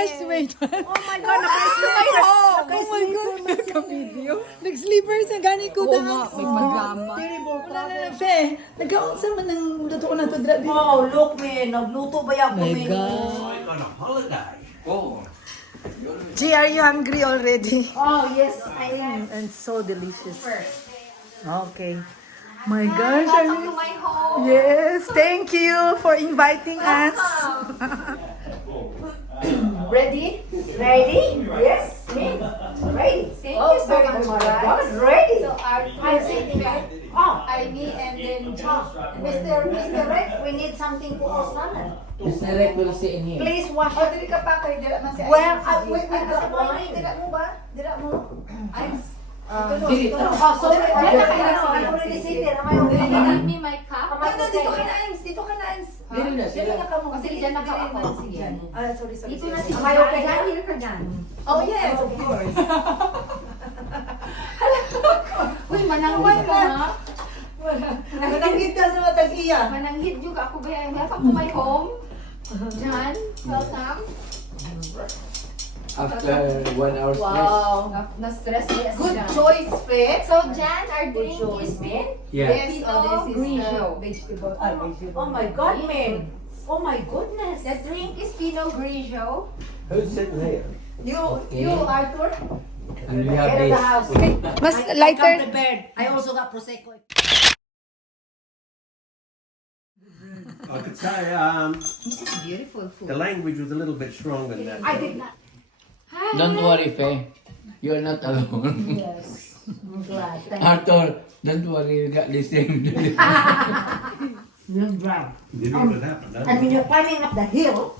gosh, wait. Oh my God, naka-slipper. Oh my God, nagka-video. Nag-sleepers na gani ko Oo na. nga, may pagama. Wala na lang, Fe. Nagkaunsa man ng luto ko na to, Drabi. Oh, look, man. Nagluto ba yan po, My man? God. Going on a holiday. Oh. G, are you hungry already? Oh, yes, I am. And so delicious. Okay. My gosh. Welcome to my home. Yes, thank you for inviting us. Ready? Ready? Yes, me. Ready. Thank you so much, guys. Ready. So I'm sitting back. Oh, Me and then Mr. Red, we need something for our salad. Mr. Rek will sit in here. Please wash Oh, it. dili ka pa kayo dila man si Well, wait, wait. dila mo ba? Dila mo. I'm Dili. Oh, sorry. Wala ka na, I'm already seated. Am I okay? Give me my cup. Am I Dito okay? ka na, Ims. Dito ka na, Ims. Dili na sila. O, sige, dyan na ka ako. Sige. Sorry. Dito na si Am I okay? Jan. Here ka dyan. Oh, yes, of course. Uy, manangwan ka, ha? Nananggit ka sa matag-iya. Mananghit juga ako ba? Welcome to my home. Jan, welcome. After 1 hour stress. Wow. Na-stress niya si Good Jan. choice, Fe. So, Jan, our drink is man. Yeah. Yes, so this is Vegetable. Oh my God, man. Oh my goodness. The drink is Pinot Grigio. Who's sitting there? You, Arthur. And we have Head of this. the house. Mas I lighter. come prepared. I also got Prosecco. I could say This is beautiful food. the language was a little bit strong than that. I did not. Don't worry, Faye. You're not alone. Yes. I'm glad. Thank Arthur, don't worry. You got this thing. you. You're dry. You know what happened, And huh? when you're climbing up the hill,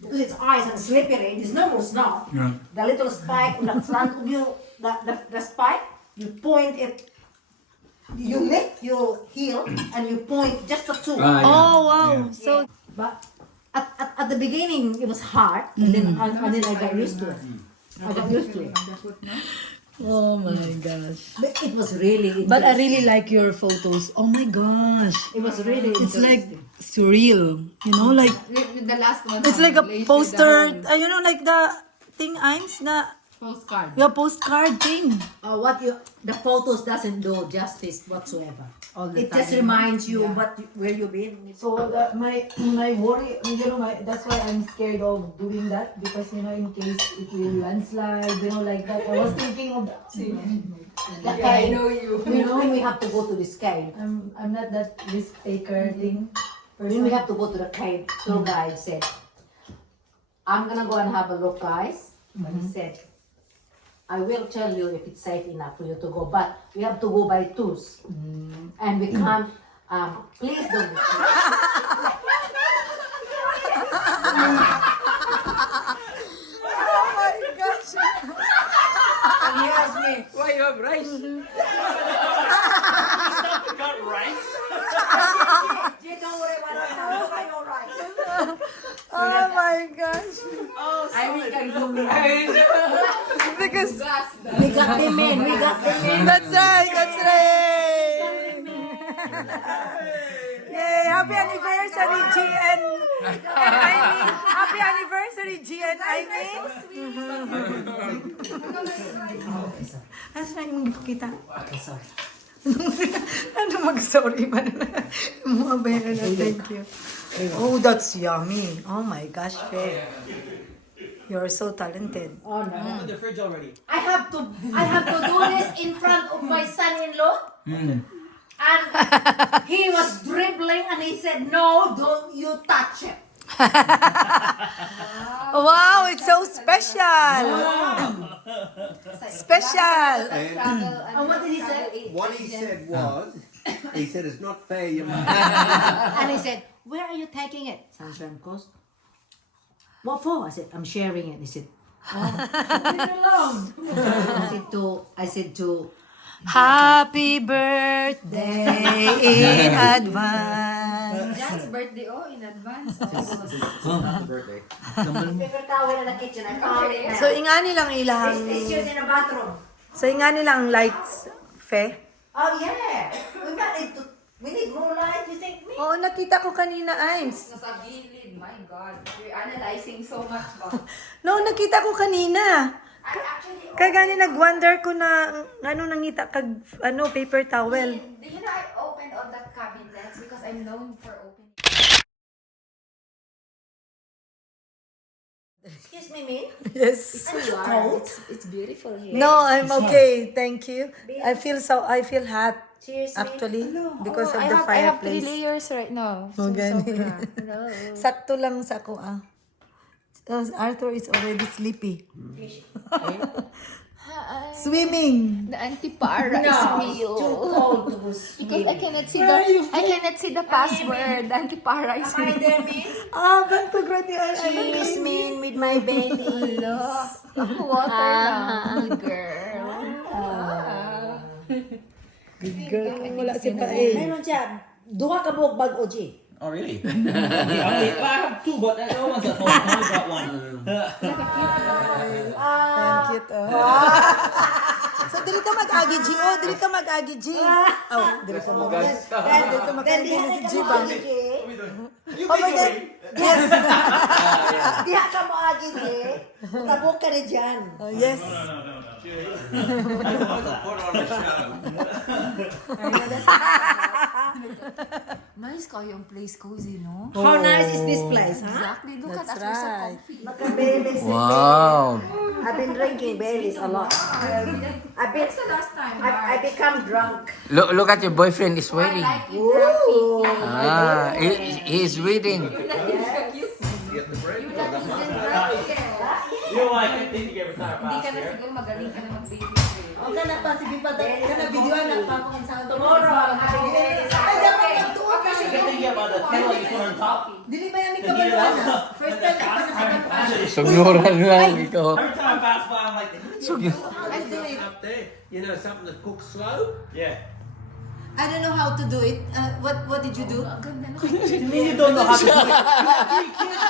because it's ice and slippery, there's no more snow. Yeah. The little spike on the front of you, the spike, you point it, you lift your heel and you point just the two. Oh, wow. So, But at the beginning, it was hard, and then I got used to it. I got used to it. oh my gosh. But it was really But I really like your photos. Oh my gosh. it was really It's like surreal. You know, like, With the last one. it's like a poster. You know, like the thing, Imes, na, Postcard. your postcard thing. the photos doesn't do justice whatsoever. It just reminds you where you've been. So my worry, that's why I'm scared of doing that because in case it will landslide, like that. I was thinking of that. That I kind. know you. We have to go to this cave. I'm not that risk taker thing. When we have to go to the cave, tour guide said, "I'm gonna go and have a look, guys." But he said, "I will tell you if it's safe enough for you to go, but we have to go by twos, and we can't. Please don't." Oh my gosh. And he asked me, Why you have rice? Got rice? "Jay, don't worry about it. I know right." Oh my gosh. I think I do right. Because We got them in. We got them in. that's right. That's right. Yay! Happy anniversary, G and Aileen. Happy anniversary, G and Aileen. Asa na yung kita? Okay, sorry. Ano mag-sorry ba na? Mga bayan na, thank you. Oh, that's yummy. Oh my gosh, Faye. You're so talented. Oh no. Open the fridge already. I have to do this in front of my son-in-law. And he was dribbling and he said, "No, don't you touch it." Wow, it's so special. Special. And what did he say? What he said was, he said it's not fair, you must. And he said, "Where are you taking it?" Sunshine Coast. What for? I said, "I'm sharing it." He said, "Oh, leave it alone." I said to Happy birthday in advance. Jan's birthday, in advance. Happy birthday. paper towel in the kitchen. I found it. So, ingani lang ilang... This tissues in the bathroom. So, ingani lang lights, Fe? Oh yeah. We need more light. You think me? Oo, nakita ko kanina, Imes. Nasa gilid, my God. You're analyzing so much ba? No, nakita ko kanina. Kaya gani nag-wonder ko na nangita kag paper towel. You know, I opened all the cabinets because I'm known for opening. Excuse me, Min. Yes. Aren't you cold? It's beautiful here. No, I'm okay. Thank you. I feel hot Cheers, Min. actually because of I the have 3 fireplace. layers right now. Oh, gani. Hello. Sakto lang sa ko Arthur is already sleepy. Swimming. The antipara is real. Too cold to go Because I swimming. cannot see the password. The antipara is Hi real. there, Min. Back to grade Cheers, Min, with my belly. Water lang. Good girl. Girl, wala si Pae. Meron siya. Duha ka buhok bag, OG. Oh really? I have two, but the other one's at home. I only got one. Thank you to. So, dili ka mag-agi, G. Oh, dili ka mag-agi, G. Oh, dili ka mag-agi. Dili ka mag-agi na si G ba? Oh my God. Yes. Diha ka mo agi, G. Tabok ka na dyan. Oh, yes. Put on a show. Nice ka yung place, cozy, no? How nice is this place, huh? Exactly. Look at That's us. We're so right. comfy. Wow. I've been drinking Baileys a lot. When's the last time? I become drunk. Look at your boyfriend is I waiting. like you grumpy. He is waiting. Get the bread. You're not even grumpy. You know what? I think you gave her time Hindi ka fast na here. siguro magaling ka na mag-baby. Okay na pa, sige pa. Kana videoan na pa kung saan. Tomorrow, happy days. Ay, dapat magtuon ka. Good thing you have the kettle you put on top. Dili ba yan ikabaluan na? First time ka pa nakakapasok. Sugnuran lang ito. Every time I pass by, I'm like, Let's do it up there. You know something that cooks slow? yeah. I don't know how to do it. What did you do? Ang ganda na You mean you don't know how to do it? You have 3 kids.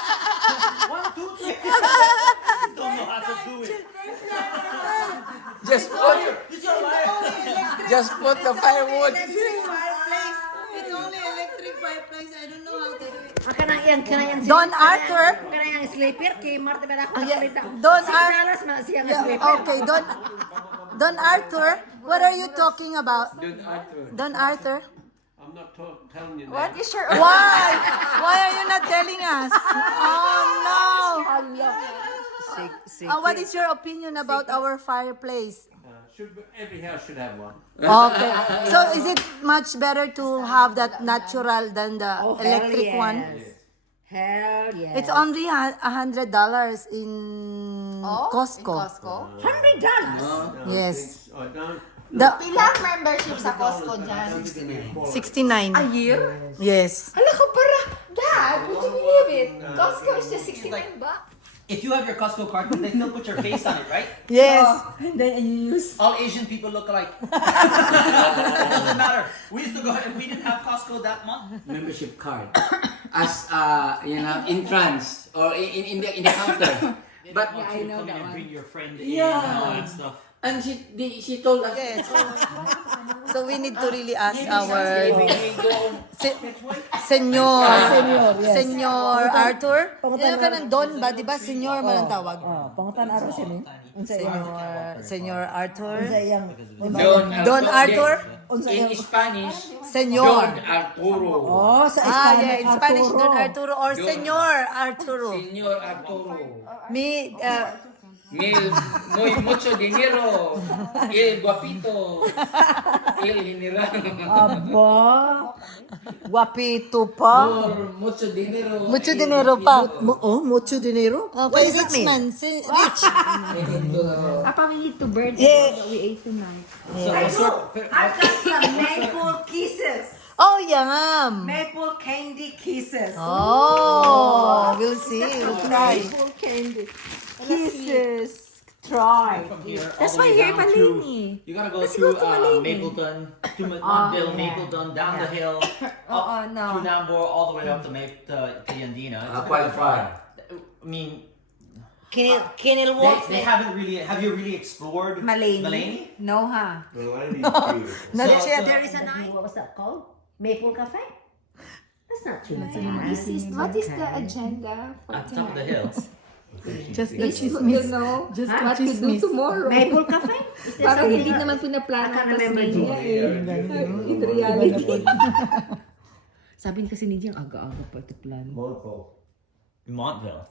1, 2, 3. You don't know how to do it. Just put the firewood. It's only electric fireplace. I don't know how to do it. Kana yan. Don Arthur. Kana yan sleeper. Kay Marta ba ako Yeah. nakalita. Don $6 man siya nga Yeah, sleeper. okay, Don Arthur. What are you talking about? Don't Arthur. Don Arthur. I'm not telling you What that. is your Why? Why are you not telling us? Oh no. What is your opinion about our fireplace? Every house should have one. Okay. So is it much better to have that natural than the electric one? Hell yeah. It's only $100 in Costco. In Costco? $100. Yes. I don't. Ilang membership sa Costco dyan? 69. A year? Yes. Ala ka para! Dad, would you believe it? Costco is just $69 bucks. If you have your Costco card, they still put your face on it, right? Yes. All Asian people look alike. It doesn't matter. We used to go, if we didn't have Costco that month, Membership card. As in France or in the counter. But you come in and bring your friend in and all that stuff. and she told us. Yes. So we need to really ask our Senyor Arthur. Yan ka ng Don ba? Di ba? Senyor man ang tawag. Pangutan araw siya ni. Senyor Arthur. Don Arthur. In Spanish, Senyor. Don Arturo. Oh, sa Yeah, in Spanish, Don Arturo or Senyor Arturo. Señor Arturo. Me, Muy mucho dinero. El guapito. El general. Aba. guapito pa. Mucho dinero. Mucho dinero pa. Mucho dinero? Okay, rich man. Rich. Papa, we need to burn Yeah. what we ate tonight. I got some maple kisses. Oh, yum. Maple candy kisses. Oh, we'll see. We'll try. Maple candy kisses. Try. From here, That's all the why way you're down Maleny. You gotta go Let's through go to Maleny. Mapleton, to Montville, Mapleton, down the hill, up no. through Nambour, all the way up to Yandina. It's Quite far. I mean, Kenilworth. they haven't really. Have you really explored Maleny? No, ha? Not So- yet. There is a night. What was that called? Maple Cafe? That's not true. What is the agenda for At the top of the tonight? hill. Just the Please, chismis. you know Just the what to do chismis. tomorrow. Maple cafe? Parang hindi naman pinaplano I ang can't remember, tasmin G. niya eh. In reality. Sabi kasi ni Jing, aga-aga pa ito plan. In Montville.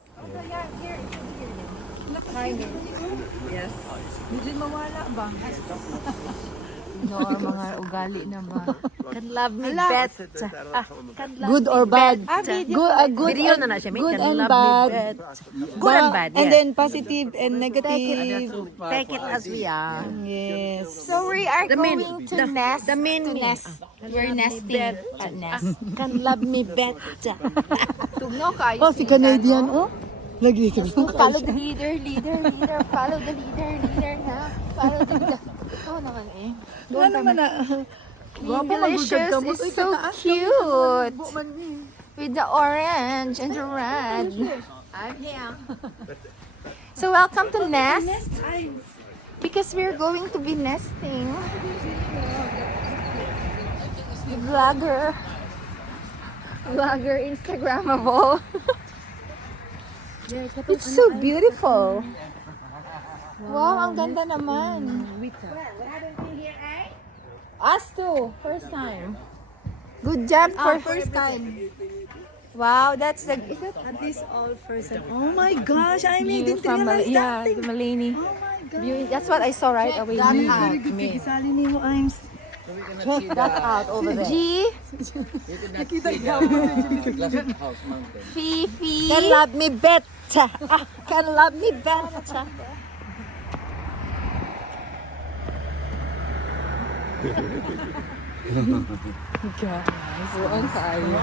Yes. Hindi mawala ba? No, mga ugali na ba? Can love me better. Good or bad? Good Video and, na siya. good Can and love me bad. better. Good and bad, And yes. then positive and negative. Take it as we are. Yes. So we are going to nest. The main We're nesting at nest. can love me better. Tugno kayo. Oh, si Canadian, oh. Lagi ito. Follow the leader. Follow the leader na. Follow the leader. Oo naman eh. Wala naman na. Delicious is so cute. With the orange and the red. I'm here. So welcome to Nest. Because we're going to be nesting. Vlogger. Instagrammable. It's so beautiful. Wow, ang ganda naman. Us too, first time. Good job for first time. Wow, that's the is it At least all first and oh my gosh, I view didn't from realize that thing. the Maleny. Oh my god. View. That's what I saw right away. Very good. Isali ni mo, Imes. Check that out over there. G, Nakita Glass House Mountain. Fifi. Can love me better. Can love me better.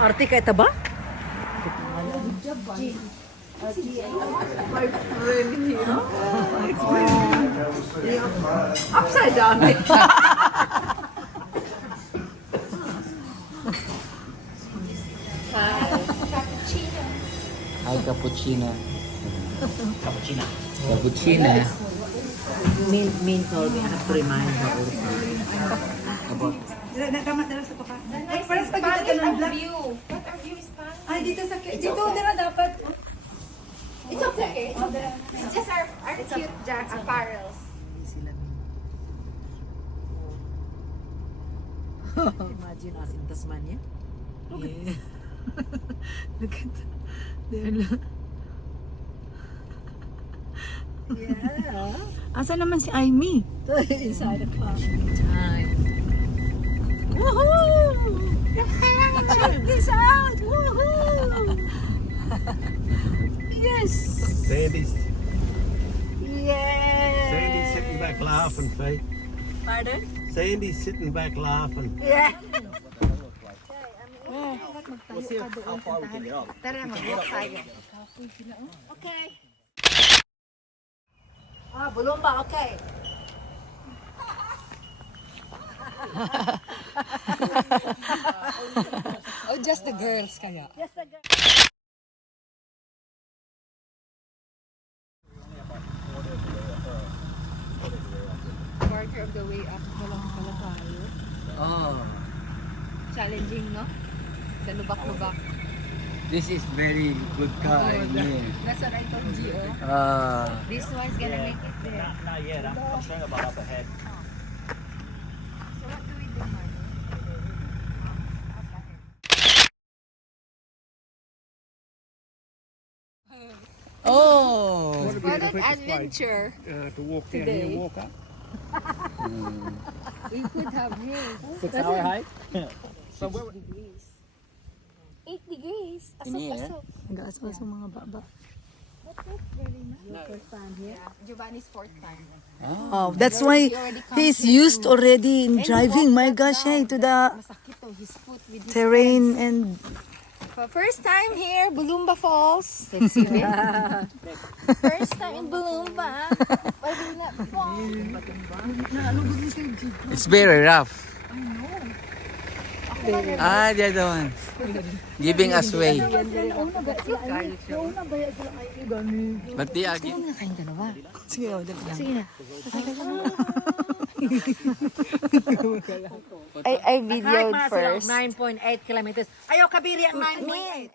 Arte ka ito ba? Upside down. Hi, cappuccino. Cappuccino. Cappuccino. Min told me I have to remind her also. About Parang pag kita ng black. View. What our view is fun. Ay, dito sa dito dira dapat. It's okay. It's okay. It's just our cute Jack apparels. Imagine us in Tasmania. Yeah. Look at that. Yeah. Asa naman si Aimee? Inside the car. Woohoo! Check this out! Woohoo! Yes! Sandy's Yes! sitting back laughing, Faye. Pardon? Sandy's sitting back laughing. Yeah. We'll see how far we can get up. Tara, mag-walk tayo. Okay. Ah, bulumba, okay. Oh, just the girls kaya. Yes, again. Quarter of the way up na lang pala tayo. oh, Challenging, no? The lubak-lubak. this is very good car. Yeah. That's what I told Gio. This one's gonna make it there. Not yet. I'm concerned about up ahead. So what do we do, Marlon? Oh, What an adventure. To walk down Today. here, walk up. We could have here. 6-hour hike. 8 degrees. In here? Nag-aaswa sa mga baba. Giovanni's fourth time. Oh, that's why he's used already in driving. My gosh, hey, to the Masakit to his foot with his terrain and First time here, Balumba Falls. Sexy, First time in Balumba. Balumba Falls. it's very rough. Ah, the other one. Giving us way. But they are giving. sige, oh, dali lang. I videoed first. 9.8 kilometers. Ayaw kabiri ang 9.8.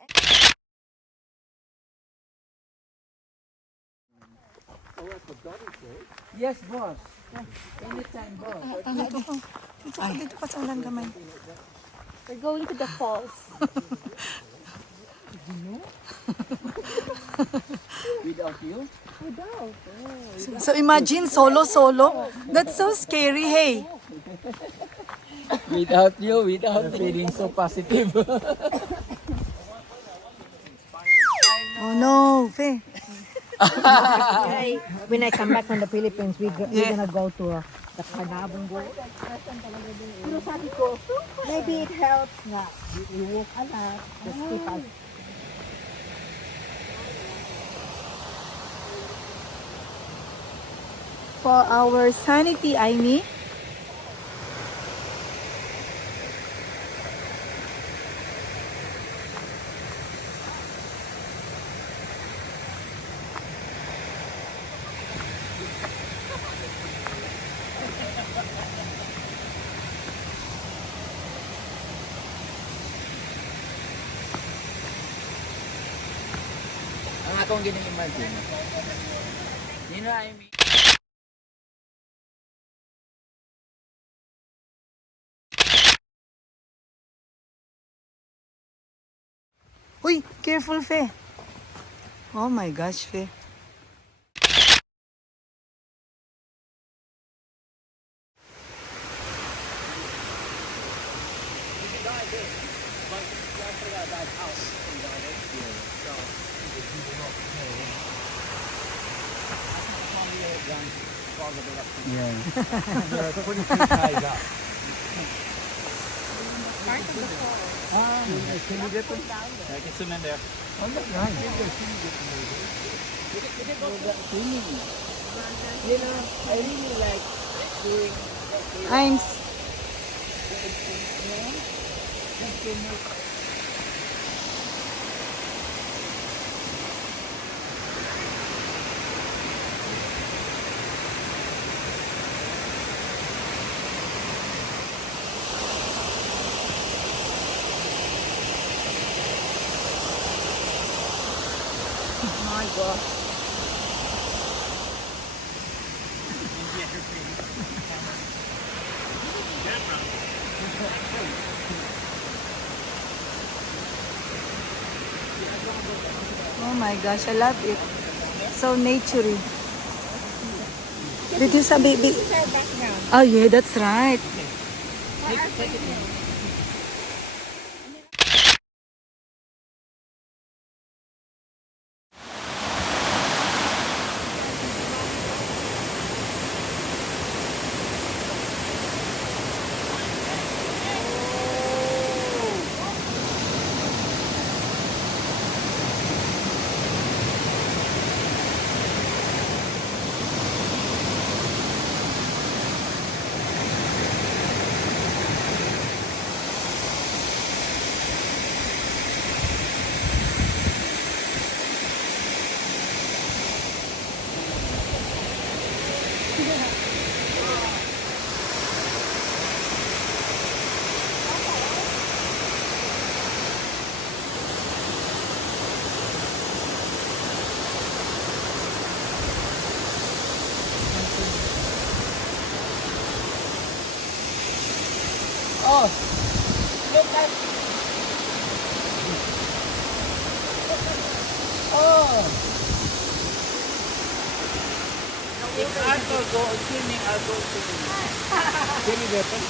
Yes, boss. Dito ka sa unang gamay. We're going to the falls. Without you? So imagine, solo. That's so scary, hey. Without you, without feeling so positive. Oh no, Fe. When I come back from the Philippines, we're gonna go to the Carnarvon Boat. Pero sabi ko, maybe it helps nga. We walk a lot, just keep us. For our sanity, Aimee. Ang akong gini-imagine. You know what I mean? Uy, careful, Fe. Oh my gosh, Fe. Yeah. They're pretty tied up. Can you get them? I can swim in there. Oh, that's nice. You know, I really like doing I'm Oh my gosh, I love it. So naturey. Did you say baby? Oh yeah, that's right. If Arthur go swimming, I'll go swimming. Can you get them?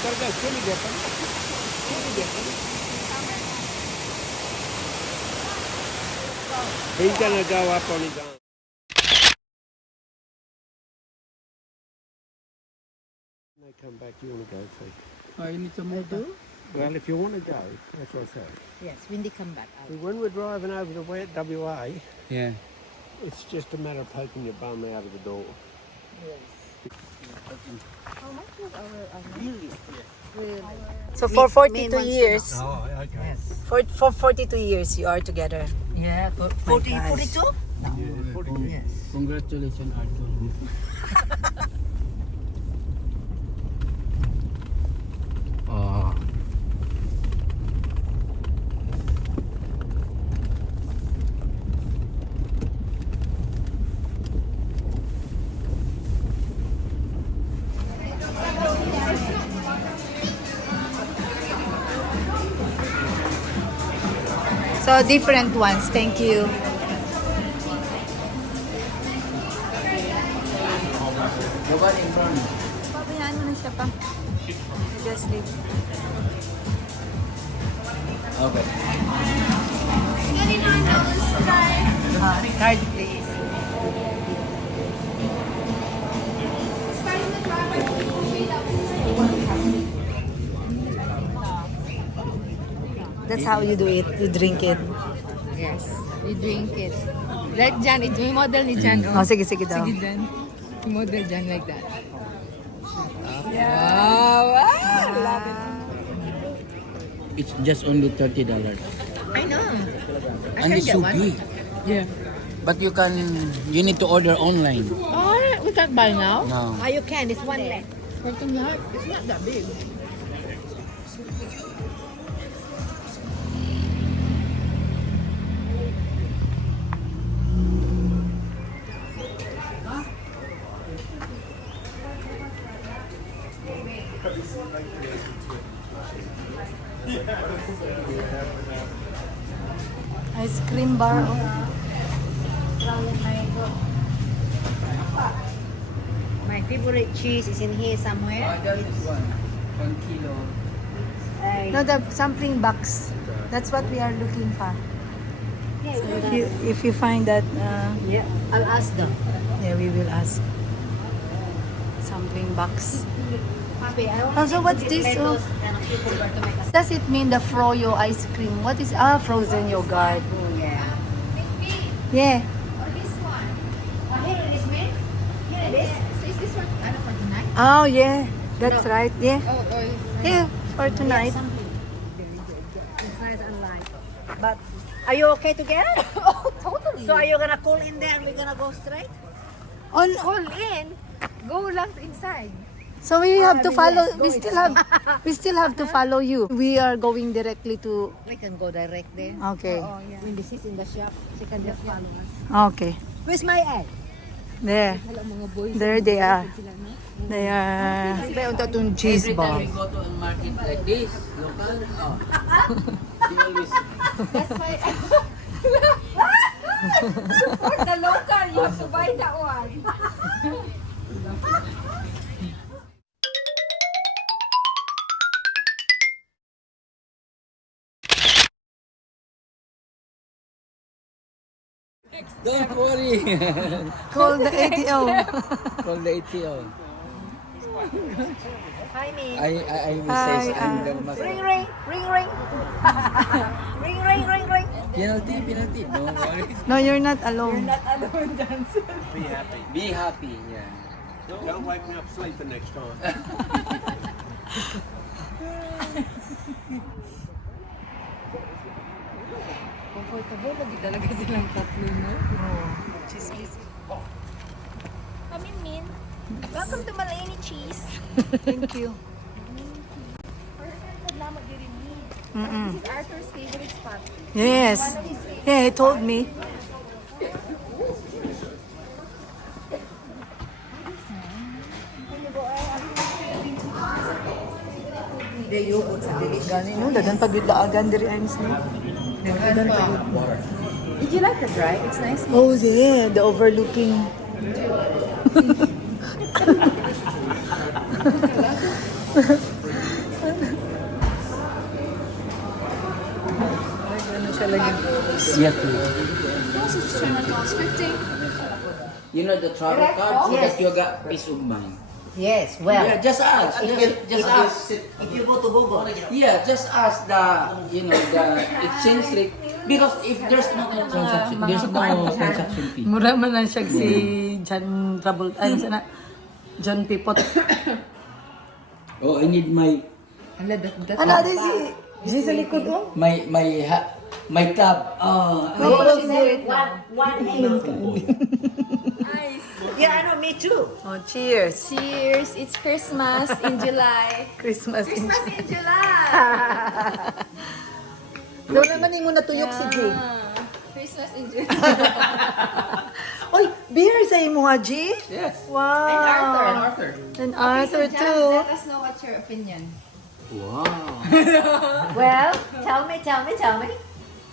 Can you get them? Can you get them? He's gonna go up on his own. When they come back, you want to go see? Oh, you need some more? Well, if you want to go, that's what I said. Yes, when they come back. When we're driving over to WA, Yeah. it's just a matter of poking your bum out of the door. So for 42 years, Oh, okay. for 42 years you are together. Yeah, 42? Yes. Congratulations, Arthur. Oh. So, different ones. Thank you. Nobody in front. Pabayaan mo na siya pa. Just leave. Okay. Card, please. That's how you do it. You drink it. Yes, you drink it. Like Jan, may model ni Jan. Oh, sige, sige daw. Sige, Jan. Yung model Jan like that. Wow! Love it. It's just only $30. I know. And it's so big. Yeah. But you need to order online. Oh, we can't buy now? No. Oh, you can. It's one leg. It's not that big. Ice cream bar. My favorite cheese is in here somewhere. That is 1 kilo. No, the sampling box. That's what we are looking for. If you find that, Yeah, I'll ask them. yeah, we will ask. Sampling box. Papi, I want Oh, so what's this? Oh, and a cucumber to make a does it mean the froyo ice cream? What is frozen yogurt? yeah. Yeah. Oh, here it is, man. Here it is. So is this one ano for tonight? Oh, yeah. That's right. Yeah. Oh, Yeah, for tonight. But are you okay to get it? oh, totally. So are you gonna call in there and we're gonna go straight? On, Call in. Go lang inside. so we have to follow. We still have to follow you. We are going directly to. We can go direct there. Okay. When this is in the shop, she can just follow us. Okay. Where's my egg? There. There they are. They are. Meron to itong cheese Every time we ball. go to a market like this, local, we always That's why support the local. You have to buy that one. don't worry. Call the ATO. Call the ATO. Hi, me. I will Hi, say I'm the master. Ring, ring, ring, ring. Ring, ring, ring, ring. Penalty. Don't worry. No, you're not alone. Be happy. Yeah. Don't wake me up sleeping next time. Comfortable lagi talaga silang tatlo, no? Come in, Min. Welcome to Maleny Cheese. Thank you. This is Arthur's favorite spot. Yes. Yeah, he told me. Gani no, dagan pag yung daagan diri ay mismo. Dagan pag. Did you like the drive? It's nice. Oh, yeah, the overlooking. Yeah. You know the travel card so that you got peace of mind. Yes, well. Yeah, just ask. Just ask. If you go to Google. Yeah, just ask the the exchange rate because if there's no transaction, there's no transaction fee. Mura man lang siya si John Trouble. Ay, sana. John Pipot. Oh, I need my Ano din si sa likod oh? my tab. Oh, One hand. Yeah, I know, me too. Oh, cheers. Cheers! It's Christmas in July. Christmas in Christmas in July! Doon naman yung natuyok si Jay. Christmas in July. Oy, beer sa imo ha, G? yes. Wow. Arthur. And Arthur Jan, too. let us know what's your opinion. Wow. Well, tell me.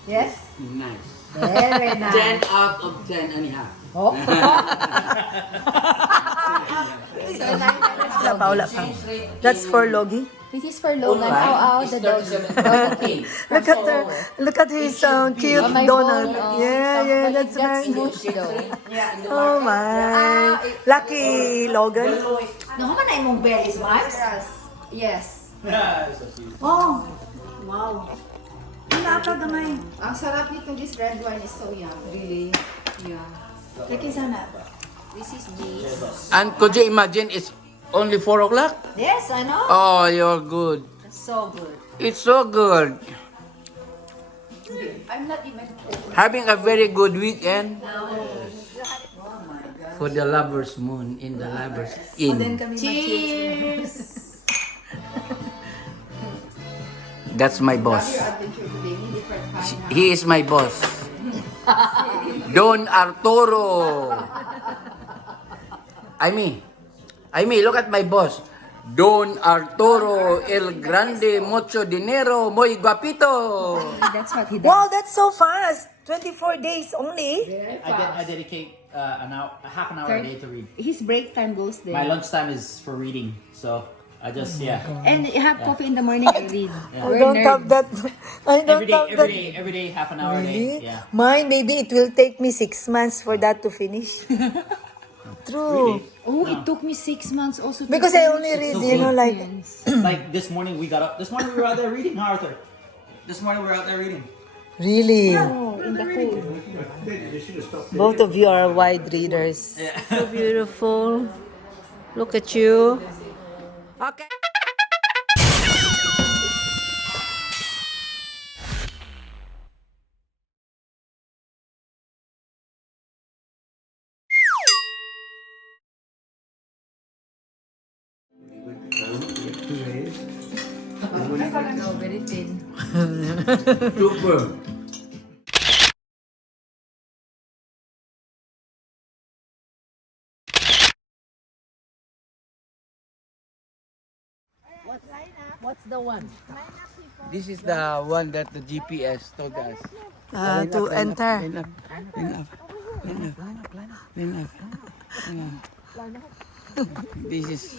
Yes? Nice. Very 10 nice. out of 10 and a half. Oh. Wala pa, wala pa. That's for Logie. This is for Logan. Oh, the dog. Look at her. Look at his cute Oh, my Donald. bone, oh. Yeah, But that's it got right. smooshed though. Oh my. Lucky Logan. Naku man na imong belly, Mars? Yes. Oh, wow. Wala pa gamay. Ang sarap nito, this red wine is so yum. Really? Yeah. Laki sana. This is G's. And could you imagine it's only 4 o'clock? Yes, I know. Oh, you're good. That's so good. It's so good. I'm not even Having a very good weekend for the lovers moon in the lovers inn. Cheers! That's my boss. adventure today. Different kind. He is my boss. Don Arturo. Aimee, look at my boss. Don Arturo El Grande Mucho Dinero Muy Guapito. That's what he does. Wow, that's so fast. 24 days only. I dedicate half an hour a day to read. His break time goes there. My lunchtime is for reading, so I just And you have coffee in the morning, I read. I We're don't nerds. have that. I don't have that. every day, half an hour a Really? day. Yeah. Mine, maybe it will take me 6 months for that to finish. True. Oh, it took me 6 months also to Because I only read, you know, like, Like this morning we got up. This morning we were out there reading, huh, Arthur? This morning we were out there reading. really. in the cold. Both of you are wide readers. So beautiful. Look at you. Okay. No, very thin. Super. What's the one? This is the one that the GPS told us. To enter. Enough. This is.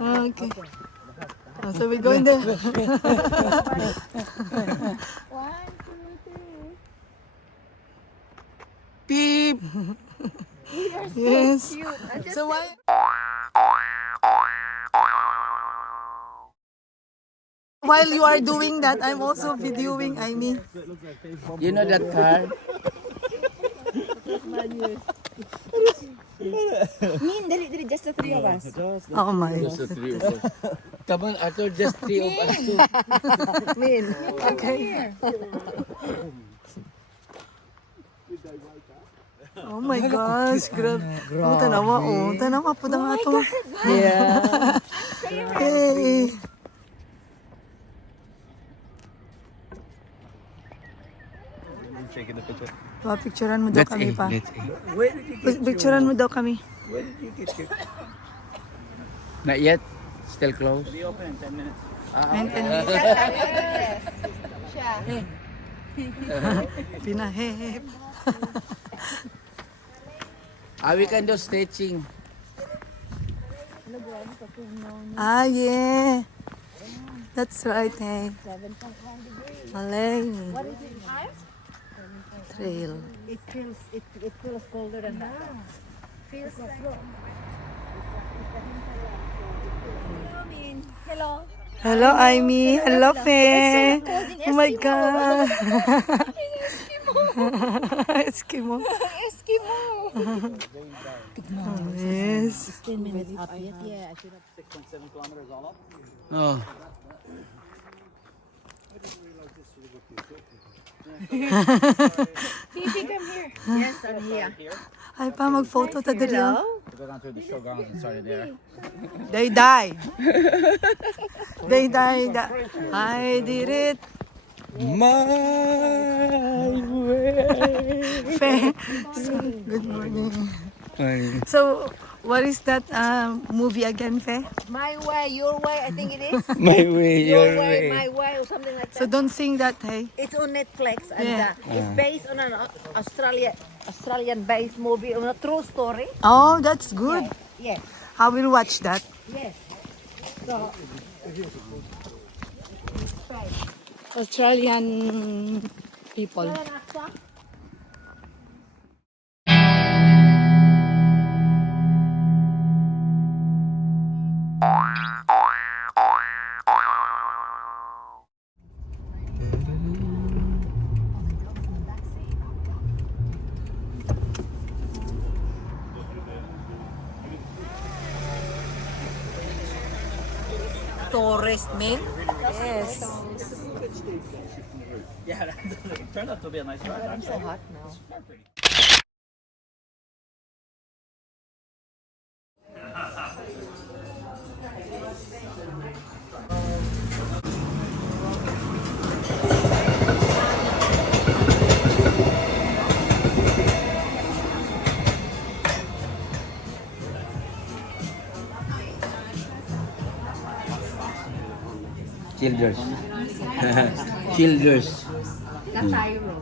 Okay. So we're going there. Beep. Yes. So why? While you are doing that, I'm also videoing. I mean, You know that car? Min, dali, just the three of us. oh my. Just the 3 of us. Come on, Arthur, just 3 of us too. Min. Okay. Oh my gosh, grabe. Oh, tanawa, oh. Tanawa po na nga to. Yeah. Hey. Picturean mo daw That's kami A. pa. That's A. Picturean mo daw kami. Not yet. Still closed. Be open in 10 minutes. Pinahep. We can do stretching. Yeah. That's right, hey. Maleny. What is it, Mars? Trail. It feels colder than that. Feels like. Hello. Hello, Aimee. Hello, Fe. Oh my God. Eskimo. Eskimo. Yes. 10 minutes up yet. Yeah, I should have. 6.7 kilometers all up. Oh. Fifi, come here. Yes, I'm here. Ay pa, mag-photo ta dali. oh. We go down through the showgrounds and started there. They die. They die. I did it. My way. Fe. Good morning. So, What is that movie again, Fe? My way, your way, I think it is. My way, Your way, my way, or something like that. So don't sing that, hey? It's on Netflix and Yeah. it's based on an Australian-based movie on a true story. Oh, that's good. Yes, I will watch that. yes. So, Australian people. Tourist man? Yes. Yeah, it turned out to be a nice ride. I'm so hot now. Childers. Childers. Cairo.